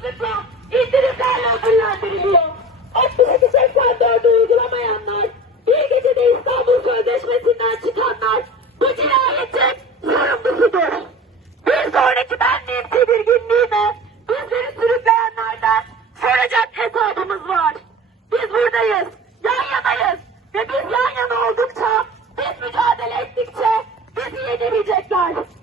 yalnızlıkla indirimlerle ödüllendiriliyor. 62-84'ü uygulamayanlar, bir gecede İstanbul Sözleşmesi'nden çıkanlar bu cinayetin sorumlusudur. Bir sonraki benliğin tedirginliğine bizleri sürükleyenlerden soracak hesabımız var. Biz buradayız, yan yanayız ve biz yan yana oldukça, biz mücadele ettikçe bizi yenemeyecekler.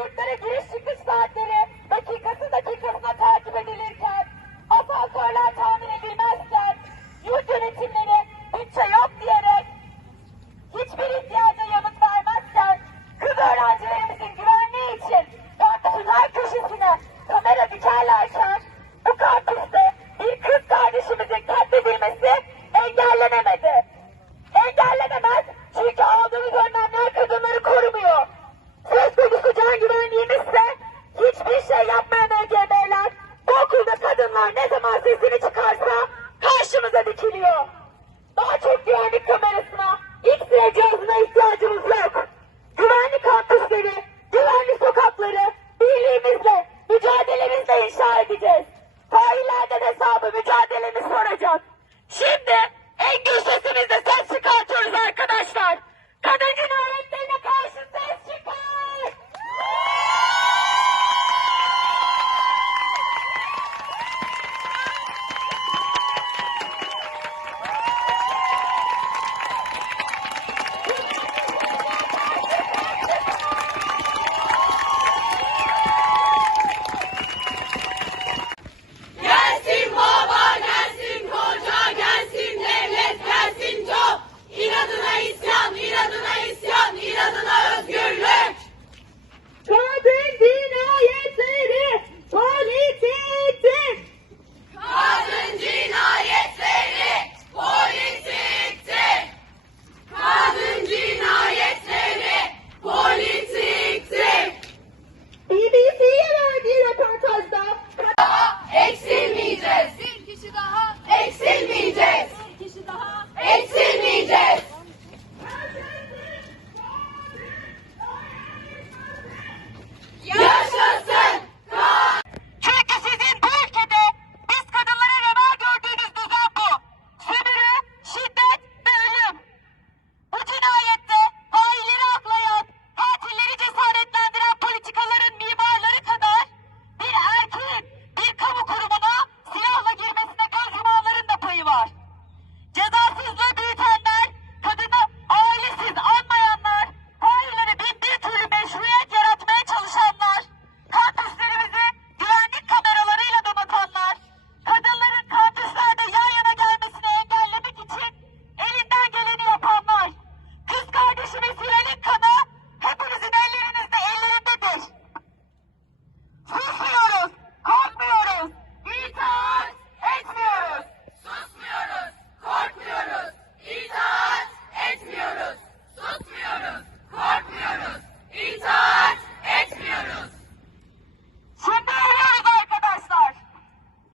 Yurtlara giriş çıkış saatleri dakikası dakikasına takip edilirken asansörler tahmin edilmezken yurt yönetimleri bütçe yok diyerek hiçbir ihtiyaca yanıt vermezken kız öğrencilerimizin güvenliği için kampüsün her köşesine kamera dikerlerken bu kampüste bir kız kardeşimizin katledilmesi engellenemedi. Engellenemez çünkü sesini çıkarsa karşımıza dikiliyor. Daha çok güvenlik kamerasına,